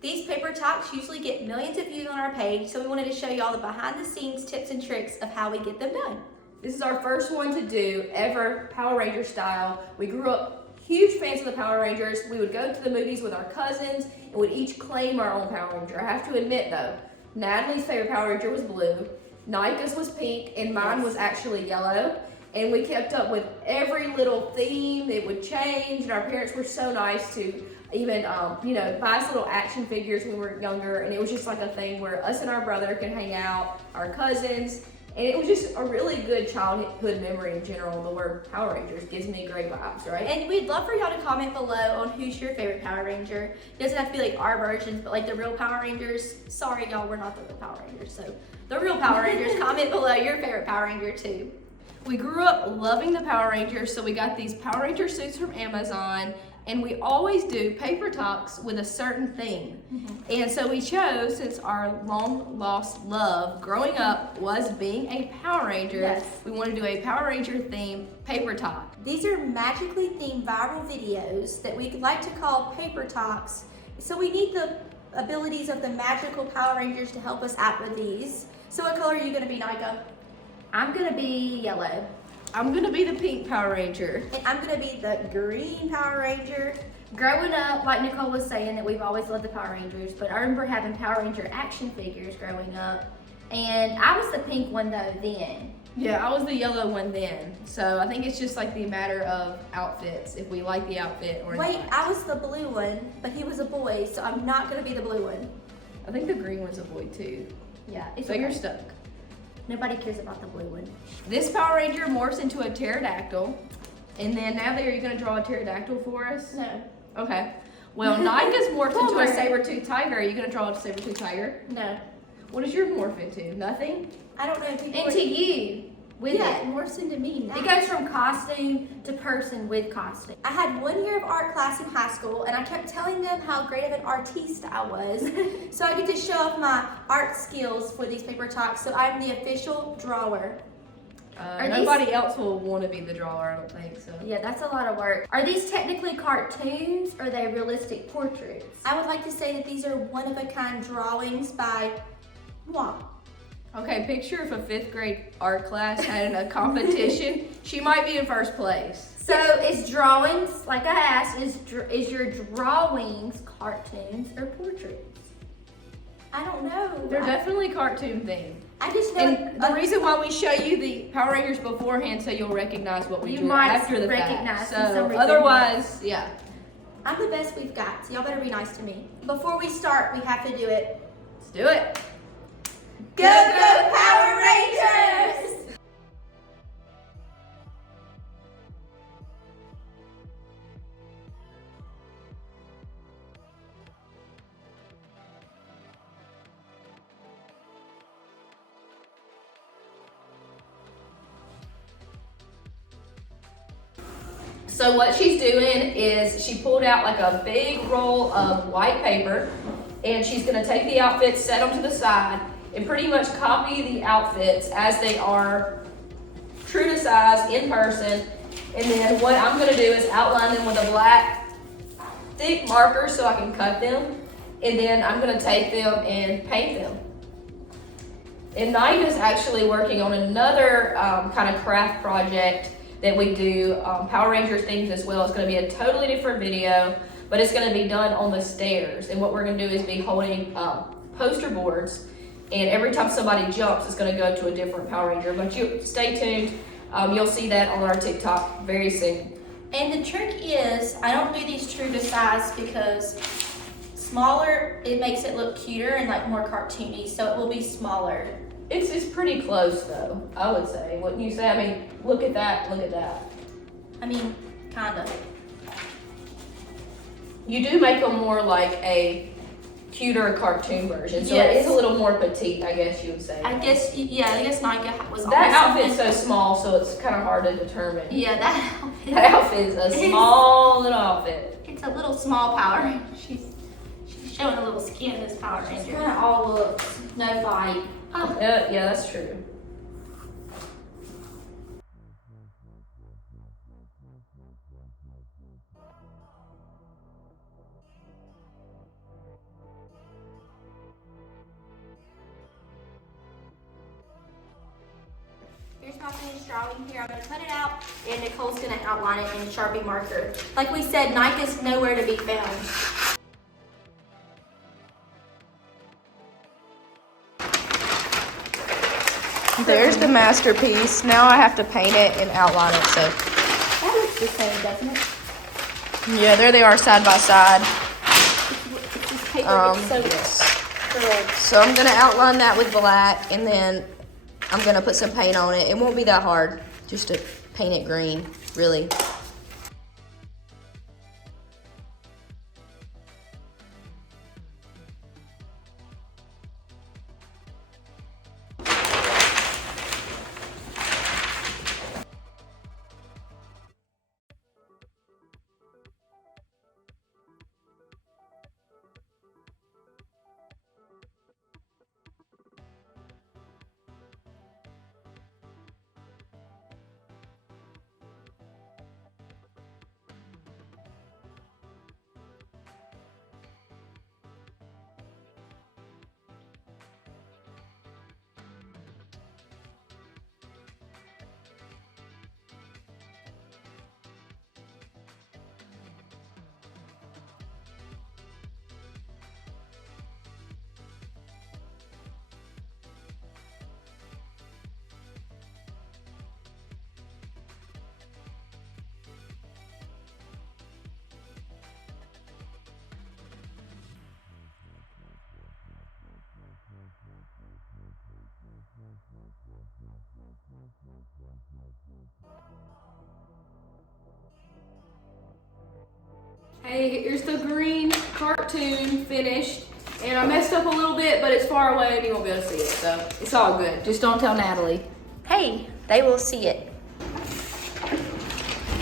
These paper talks usually get millions of views on our page, so we wanted to show you all the behind the scenes tips and tricks of how we get them done. This is our first one to do ever Power Ranger style. We grew up huge fans of the Power Rangers. We would go to the movies with our cousins and would each claim our own Power Ranger. I have to admit though, Natalie's favorite Power Ranger was blue, Nika's was pink, and mine was actually yellow. And we kept up with every little theme. It would change, and our parents were so nice to even, buy us little action figures when we were younger. And it was just like a thing where us and our brother could hang out, our cousins, and it was just a really good childhood memory in general. The word Power Rangers gives me great vibes, right? And we'd love for y'all to comment below on who's your favorite Power Ranger. It doesn't have to be like our versions, but like the real Power Rangers. Sorry, y'all, we're not the real Power Rangers. So the real Power Rangers, comment below your favorite Power Ranger too. We grew up loving the Power Rangers, so we got these Power Ranger suits from Amazon, and we always do paper talks with a certain theme. And so we chose, since our long lost love growing up was being a Power Ranger, we want to do a Power Ranger themed paper talk. These are magically themed viral videos that we like to call paper talks. So we need the abilities of the magical Power Rangers to help us out with these. So what color are you going to be, Nika? I'm gonna be yellow. I'm gonna be the pink Power Ranger. And I'm gonna be the green Power Ranger. Growing up, like Nicole was saying, that we've always loved the Power Rangers, but I remember having Power Ranger action figures growing up, and I was the pink one though then. Yeah, I was the yellow one then. So I think it's just like the matter of outfits, if we like the outfit or Wait, not. I was the blue one, but he was a boy, so I'm not gonna be the blue one. I think the green one's a boy too. Yeah, So you're stuck. Nobody cares about the blue one. This Power Ranger morphs into a pterodactyl. And then Natalie, are you gonna draw a pterodactyl for us? No. Okay. Well, Nika's morphed into a saber-toothed tiger. Are you gonna draw a saber-toothed tiger? No. What does your morph into? Nothing? I don't know if people Into you with yeah, it. it morphs into me now. It goes from costume to person with costume. I had 1 year of art class in high school, and I kept telling them how great of an artiste I was. So I get to show off my art skills for these paper talks. So I'm the official drawer. Nobody else will want to be the drawer, I don't think so. Yeah, that's a lot of work. Are these technically cartoons or are they realistic portraits? I would like to say that these are one-of-a-kind drawings by moi. Okay, picture if a 5th grade art class had a competition, she might be in first place. So is drawings, like I asked, is your drawings cartoons or portraits? I don't know. They're definitely cartoon themed. I just know. And the reason why we show you the Power Rangers beforehand so you'll recognize what we You do might after the recognize fact. for some So reason. otherwise, yeah. I'm the best we've got, so y'all better be nice to me. Before we start, we have to do it. Let's do it. Go, go, Power Rangers! So what she's doing is she pulled out like a big roll of white paper, and she's gonna take the outfits, set them to the side, and pretty much copy the outfits as they are true to size in person. And then what I'm gonna do is outline them with a black thick marker so I can cut them. And then I'm gonna take them and paint them. And Nika's actually working on another kind of craft project that we do, Power Rangers themes as well. It's gonna be a totally different video, but it's gonna be done on the stairs. And what we're gonna do is be holding poster boards, and every time somebody jumps, it's gonna go to a different Power Ranger. But you stay tuned, you'll see that on our TikTok very soon. And the trick is, I don't do these true to size because smaller, it makes it look cuter and like more cartoony, so it will be smaller. It's pretty close though, I would say. Wouldn't you say? I mean, look at that, look at that. I mean, kinda. You do make them more like a cuter cartoon version, so Yes. it is a little more petite, I guess you would say. I guess Nika was That always outfit's so small, so it's kind of hard to determine. Yeah, that outfit. That outfit is a small little outfit. It's a little small Power Ranger. She's showing a little skin, this Power Ranger. Kind of all looks, no fight. Oh. Yeah, that's true. drawing here. I'm gonna cut it out, and Nicole's gonna outline it in Sharpie marker. Like we said, Nika's nowhere to be found. There's the masterpiece. Now I have to paint it and outline it. So That looks the same, doesn't it? yeah, there they are side by side. This paper gets so Yes. curled. So I'm gonna outline that with black, and then I'm gonna put some paint on it. It won't be that hard, just to paint it green, really. Hey, here's the green cartoon finished. And I messed up a little bit, but it's far away and you won't be able to see it. So it's all good. Just don't tell Natalie. Hey, they will see it.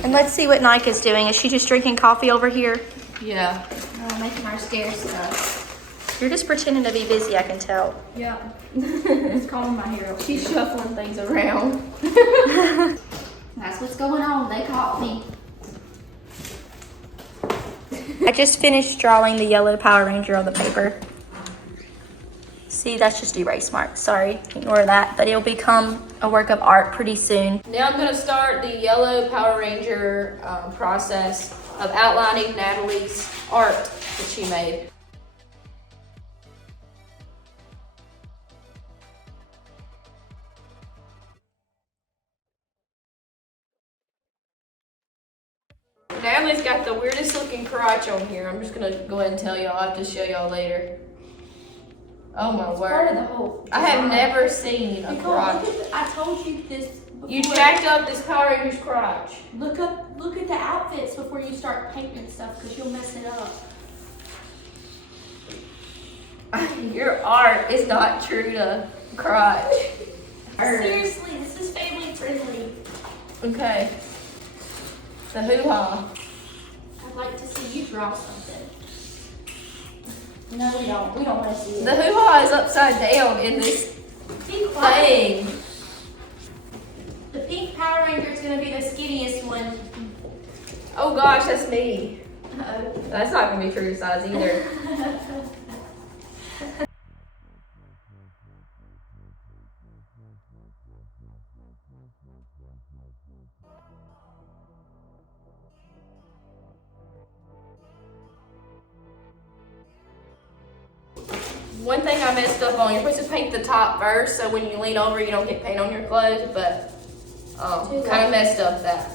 And let's see what Nika's doing. Is she just drinking coffee over here? Yeah. Oh, making our scare stuff. You're just pretending to be busy, I can tell. Yeah. It's calling my hair. She's shuffling things around. That's what's going on. They caught me. I just finished drawing the yellow Power Ranger on the paper. See, that's just erase marks. Sorry, ignore that. But it'll become a work of art pretty soon. Now I'm going to start the yellow Power Ranger process of outlining Natalie's art that she made. Natalie's got the weirdest looking crotch on here. I'm just going to go ahead and tell y'all. I'll have to show y'all later. Oh my Part of word. the whole I have design. never seen a Nicole, crotch. I told you this before. You jacked up this Power Ranger's crotch. Look at the outfits before you start painting stuff, because you'll mess it up. Your art is not true to crotch. Seriously, this is family friendly. Okay. The hoo-ha. I'd like to see you draw something. No, we don't. We don't want to see it. The hoo-ha is upside down in this Be quiet. thing. The pink Power Ranger is going to be the skinniest one. Oh gosh, that's me. Uh-oh. That's not gonna be true to size either. One thing I messed up on, you're supposed to paint the top first, so when you lean over, you don't get paint on your clothes, but kind of messed up that.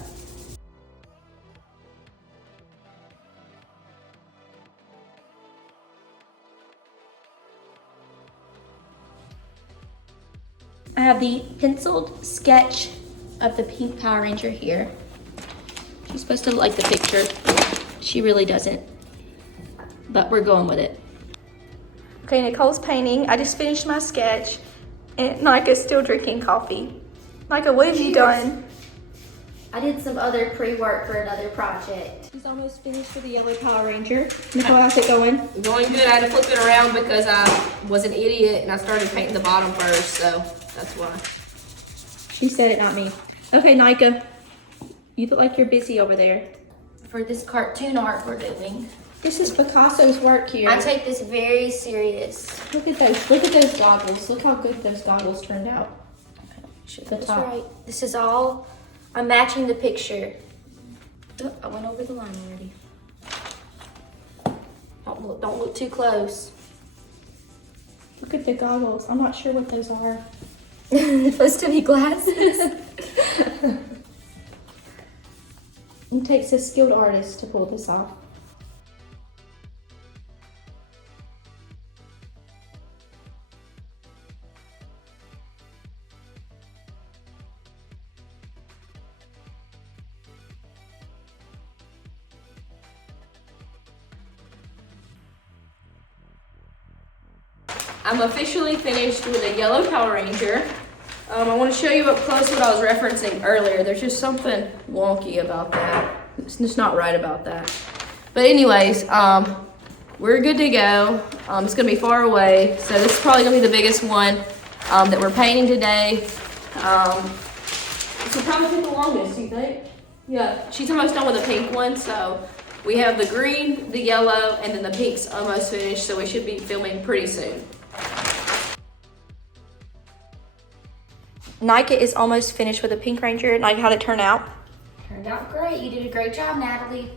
I have the penciled sketch of the pink Power Ranger here. She's supposed to look like the picture. She really doesn't, but we're going with it. Okay, Nicole's painting. I just finished my sketch, and Nika's still drinking coffee. Nika, what have you done? I did some other pre-work for another project. She's almost finished with the yellow Power Ranger. Nicole, how's it going? Going good. I had to flip it around because I was an idiot and I started painting the bottom first, so that's why. She said it, not me. Okay, Nika, you look like you're busy over there. For this cartoon art we're doing. This is Picasso's work here. I take this very serious. Look at those goggles. Look how good those goggles turned out. That's top. right. This is all, I'm matching the picture. Oh, I went over the line already. Don't look too close. Look at the goggles. I'm not sure what those are. They're supposed to be glasses. It takes a skilled artist to pull this off. I'm officially finished with a yellow Power Ranger. I want to show you up close what I was referencing earlier. There's just something wonky about that. It's just not right about that. But anyways, we're good to go. It's gonna be far away, so this is probably gonna be the biggest one that we're painting today. This will probably take the longest, you think? Yeah, she's almost done with the pink one, so we have the green, the yellow, and then the pink's almost finished, so we should be filming pretty soon. Nika is almost finished with the Pink Ranger. Nika, how'd it turn out? Turned out great. You did a great job, Natalie.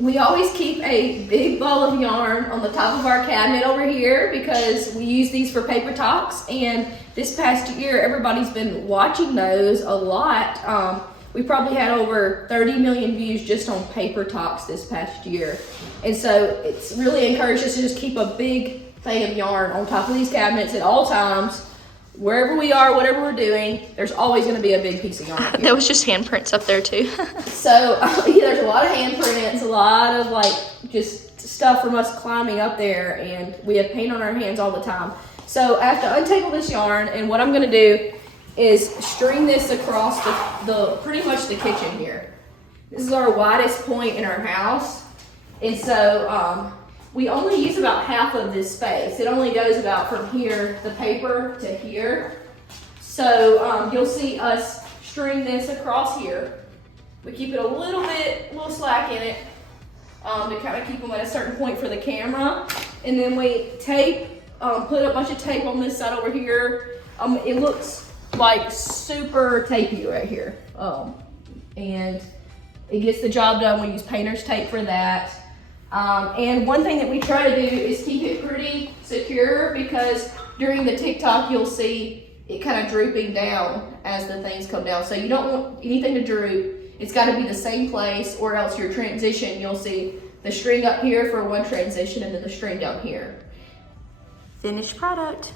We always keep a big ball of yarn on the top of our cabinet over here because we use these for paper talks, and this past year everybody's been watching those a lot. We probably had over 30 million views just on paper talks this past year, and so it's really encouraged us to just keep a big thing of yarn on top of these cabinets at all times. Wherever we are, whatever we're doing, there's always going to be a big piece of yarn. There was just handprints up there too. So yeah, there's a lot of handprints, a lot of like just stuff from us climbing up there, and we have paint on our hands all the time. So I have to untangle this yarn, and what I'm going to do is string this across the pretty much the kitchen here. This is our widest point in our house, and so we only use about half of this space. It only goes about from here, the paper, to here. So you'll see us string this across here. We keep it a little slack in it to kind of keep them at a certain point for the camera. And then we tape, put a bunch of tape on this side over here. It looks like super tapey right here. And it gets the job done. We use painter's tape for that. And one thing that we try to do is keep it pretty secure, because during the TikTok you'll see it kind of drooping down as the things come down. So you don't want anything to droop. It's got to be the same place, or else your transition, you'll see the string up here for one transition and then the string down here. Finished product.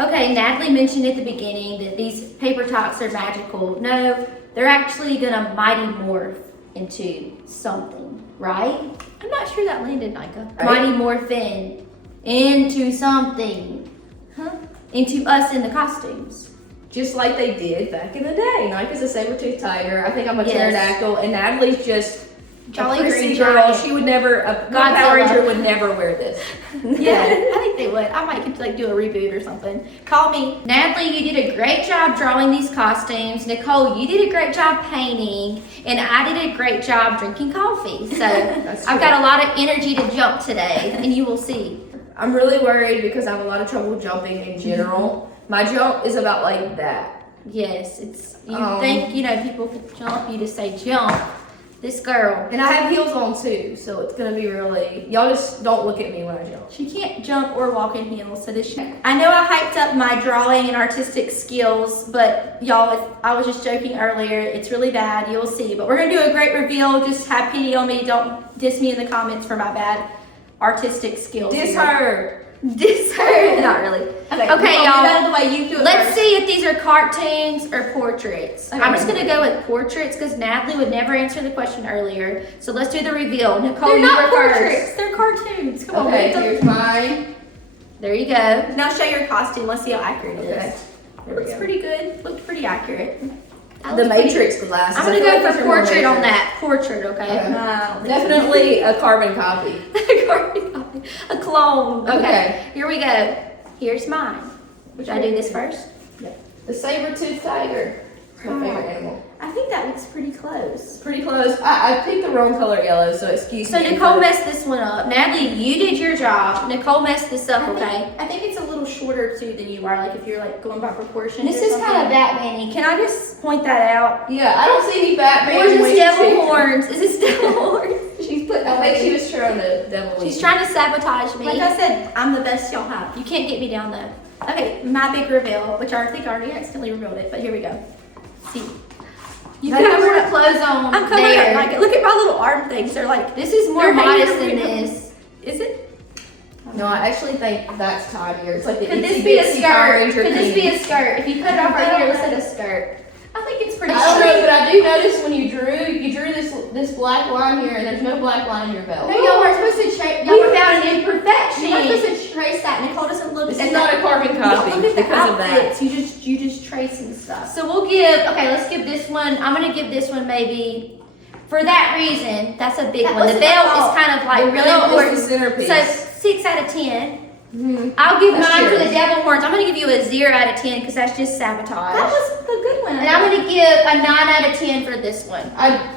Okay, Natalie mentioned at the beginning that these paper talks are magical. No, they're actually gonna mighty morph into something, right? I'm not sure that landed, Nika. Mighty morphin into something. Huh? Into us in the costumes. Just like they did back in the day. Nika's a saber-toothed tiger. I think I'm a Yes. pterodactyl, and Natalie's just Jolly a prissy green girl. giant. She would never, a Godzilla. Power Ranger would never wear this. Yeah, I think they would. I might like do a reboot or something. Call me. Natalie, you did a great job drawing these costumes. Nicole, you did a great job painting. And I did a great job drinking coffee. So I've got a lot of energy to jump today, and you will see. I'm really worried because I have a lot of trouble jumping in general. My jump is about like that. Yes, it's, you think, people could jump, you just say jump. This girl. And I have heels on too, so it's gonna be really, y'all just don't look at me when I jump. She can't jump or walk in heels, so this I know I hyped up my drawing and artistic skills, but y'all, I was just joking earlier. It's really bad. You'll see. But we're gonna do a great reveal. Just have pity on me. Don't diss me in the comments for my bad artistic skills. Diss here. her. Diss her. Not really. Okay, y'all. y'all. Out of the way. You do it Let's first. see if these are cartoons or portraits. Okay. I'm just gonna go with portraits because Natalie would never answer the question earlier. So let's do the reveal. Nicole, They're you not were first. portraits. They're cartoons. Come Okay, on. here's mine. There you go. Now show your costume. Let's see how accurate it Okay. is. There we Looks go. pretty good. Looked pretty accurate. That The looks pretty- Matrix glasses. I'm I gonna feel like go these for are more portrait on Matrix. that. Portrait, okay? Okay. Wow. Definitely a carbon copy. A clone. Okay. Here we go. Here's mine. Should I do this first? The saber-toothed tiger. It's my favorite animal. I think that looks pretty close. Pretty close. I picked the wrong color yellow, so excuse So me. Nicole messed this one up. Natalie, you did your job. Nicole messed this up, okay? I think it's a little shorter too than you are, like if you're like going by proportion. This is kind of Batman-y. Can I just point that out? Yeah, I don't see any Batman. Or is when this she's devil fixing- horns? Is this devil horns? She's put. I think she was trying to devil. She's trying to sabotage me. Like I said, I'm the best y'all have. You can't get me down though. Okay, my big reveal, which I think I already accidentally revealed it, but here we go. See. You gotta put the clothes on I'm covering there. up. Like, look at my little arm things. They're like, This is more They're hanging modest than around. this. is it? No, I actually think that's tidier. It's like the Could this itsy be a bitsy Power skirt? Ranger Could this be thing. a skirt? If you put it off right here, it looks like a skirt. I think it's pretty I don't short. know, but I do notice when you drew this black line here, and there's no black line in your belt. No, y'all weren't supposed to trace. We Y'all found found an an imperfection. You weren't supposed to trace that. Nicole doesn't look This at is not a carbon copy Look at the because of that. outfits. You just tracing stuff. So we'll give. Okay, let's give this one. I'm gonna give this one maybe. For that reason, that's a big That one. The wasn't belt my fault. is kind of like The really belt is important. the centerpiece. So 6 out of 10. Mhm. I'll give That's mine for yours. the devil horns. I'm gonna give you a 0 out of 10 because that's just sabotage. That was the good one. And I'm gonna give a 9 out of 10 for this one.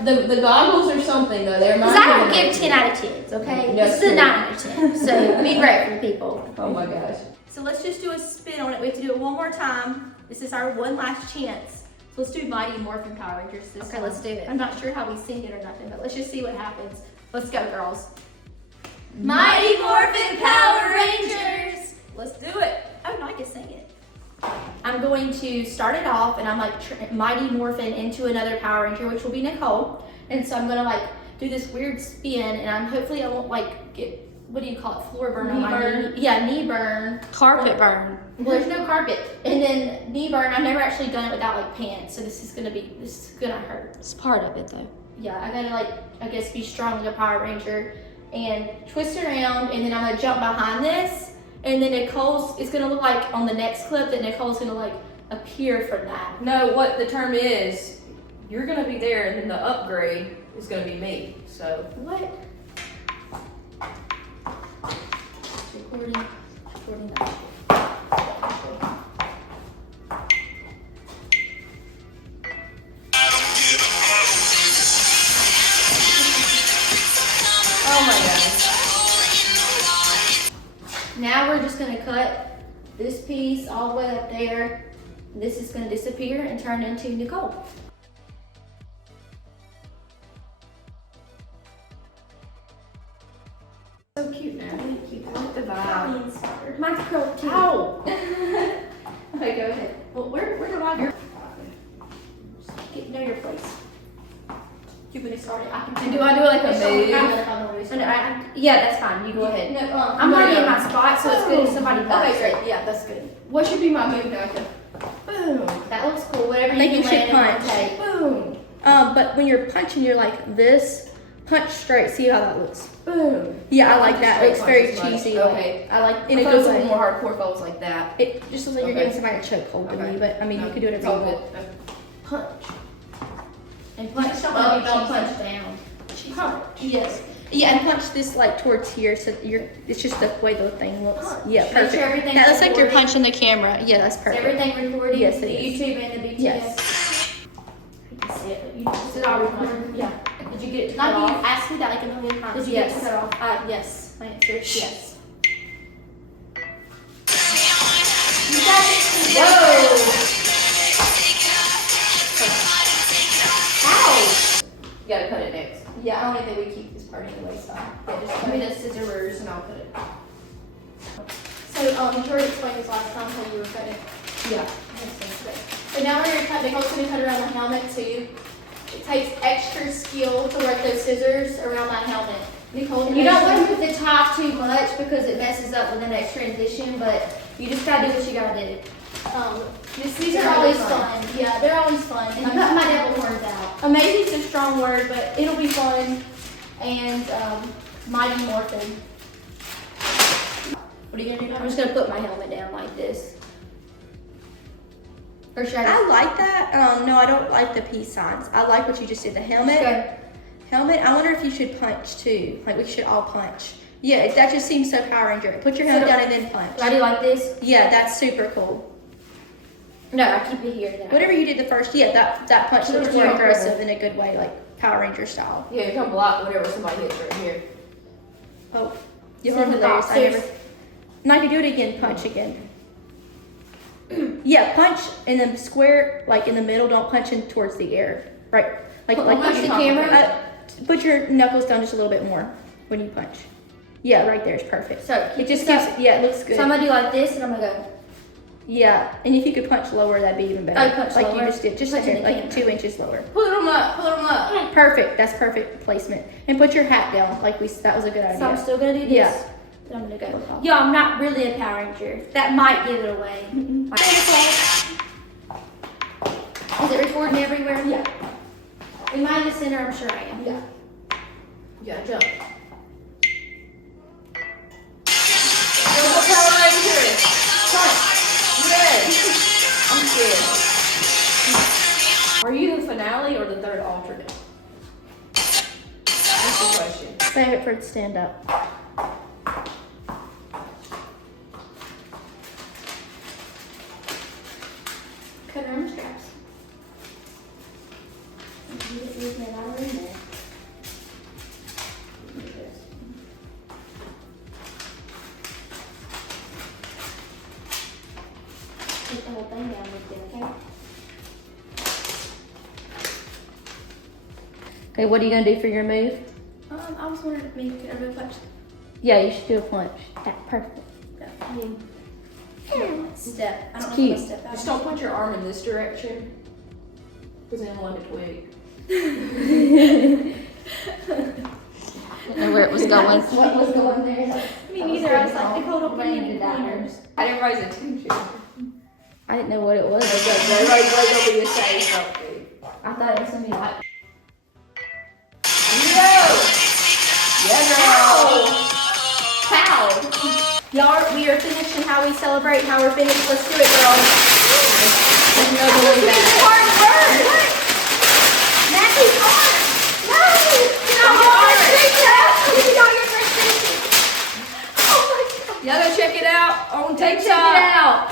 The goggles or something though. They're Because I don't give 10 out of 10s, okay? That's This is a true. 9 out of 10. So be grateful, people. Oh my gosh. So let's just do a spin on it. We have to do it one more time. This is our one last chance. So let's do Mighty Morphin Power Rangers this Okay, time. let's do it. I'm not sure how we sing it or nothing, but let's just see what happens. Let's go, girls. Mighty Morphin Power Rangers! Let's do it. Oh, no, I can sing it. I'm going to start it off, and I'm like Mighty Morphin into another Power Ranger, which will be Nicole. And so I'm gonna like do this weird spin, and I'm hopefully I won't like get, what do you call it, floor burn on Knee my burn? knee. Yeah, knee burn. Carpet burn. Well, there's no carpet. And then knee burn, I've never actually done it without like pants, so this is gonna hurt. It's part of it though. Yeah, I gotta like, I guess be strong like a Power Ranger and twist it around, and then I'm gonna jump behind this, and then it's gonna look like on the next clip that Nicole's gonna like appear from that. No, what the term is, you're gonna be there, and then the upgrade is gonna be me. So What? Recording that. oh my gosh. Now we're just gonna cut this piece all the way up there. This is gonna disappear and turn into Nicole. So cute, man. Thank you. I like the vibe. Mine's curled too. Ow. Okay, go ahead. Well, where do I go? Know your place. You can start it. I can. And do I do like a move? Yeah, that's fine. You go ahead. No, I'm already in my spot, so it's good if somebody Okay, does. great. Yeah, that's good. What should be my move now? Like a boom, That looks cool. Whatever I think you can should land on, punch. okay. boom, But when you're punching, you're like this. Punch straight. See how that looks. boom. Yeah, I don't like do that. straight It looks very punches much. cheesy. Okay. I like in I a thought it was good a way. little more hardcore if I was like that. It just looks like you're Okay. giving somebody a chokehold with Okay. me, but I mean, No, you can do it it's every all you good. want. Punch. And punch Don't up, be don't cheesy. punch down. Punch. Yes. Yeah, and punch this like towards here, so it's just the way the thing looks. Punch. Yeah, Make perfect. sure everything's That looks like you're recorded. punching the camera. Yeah, that's perfect. Everything recorded. Yes, the it is. YouTube and the BTS. Yes. You can see it, but you just Is it all recorded? Yeah. Did you get it to Not cut you off? asked me that like a million times. Did you get yes. to cut off? Yes. My answer is yes. You got it. Whoa! Ow! You gotta cut it next. Yeah, I don't think we keep this part anyway, so. Yeah, just give me the scissors and I'll cut it. So, you already explained this last time how you were cutting. Yeah. So now we're gonna cut, Nicole's gonna cut around the helmet too. It takes extra skill to work those scissors around that helmet. Nicole, You don't want to move the top too much because it messes up with the next transition, but you just gotta do what you gotta do. These They're are always really fun. Yeah, they're always fun. I'm cutting my devil horns out. Amazing's a strong word, but it'll be fun. And Mighty Morphin. What are you gonna do? I'm just gonna put my helmet down like this. Or should I just? I like that. No, I don't like the peace signs. I like what you just did. The helmet. Helmet. I wonder if you should punch too. Like we should all punch. Yeah, that just seems so Power Ranger. Put your helmet down and then punch. Do I do like this? Yeah, that's super cool. No, I keep it here. Then. Whatever you did the first, yeah, that punch looks more Yeah. aggressive in a good way, like Power Ranger style. Yeah, you're gonna block whatever somebody hits right here. Oh, you're See the hilarious. box. I never. Now you do it again. Punch again. Yeah, punch in the square, like in the middle. Don't punch in towards the air. Right, like Punch the talking camera. about? put your knuckles down just a little bit more when you punch. Yeah, right there is perfect. So It keep just this keeps. up. Yeah, it looks good. So I'm gonna do like this, and I'm gonna go. Yeah, and if you could punch lower, that'd be even better. Oh, punch like lower? you just did, just a Punch in hair, the like camera. 2 inches lower. Put them up, put them up. Perfect. That's perfect placement. And put your hat down, like that was a good So I'm idea. still gonna do this. Yeah. Then I'm gonna go. Yo, I'm not really a Power Ranger. That might give it away. Is it recording everywhere? Yeah. Am I in the center? I'm sure I am. Yeah. Yeah, jump. Jump up, Power Ranger. Punch. Red. I'm scared. Are you the finale or the third alternate? That's the question. Save it for the stand up. Cut arm straps. Use that all in there. Take the whole thing down with it, okay? Okay, what are you gonna do for your move? I was wondering if maybe could ever punch. Yeah, you should do a punch. That's perfect. I mean, step. I don't It's know cute. if I step out. Just don't put your arm in this direction. Because then we'll have to twig. And where it was going. What was going there? Me neither. I was like, Nicole, don't put me in the downers. Had everybody's attention. I didn't know what it was. Everybody's like over you say something. I thought it was gonna be like. Yeah, girl. How? Y'all, we are finishing how we celebrate how we're finished. Let's do it, girls. There's no going back. Hard work. Maggie's hard. No. Get out your frustration. Get out your frustration. Oh my God. Y'all go check it out on Check it TikTok. out.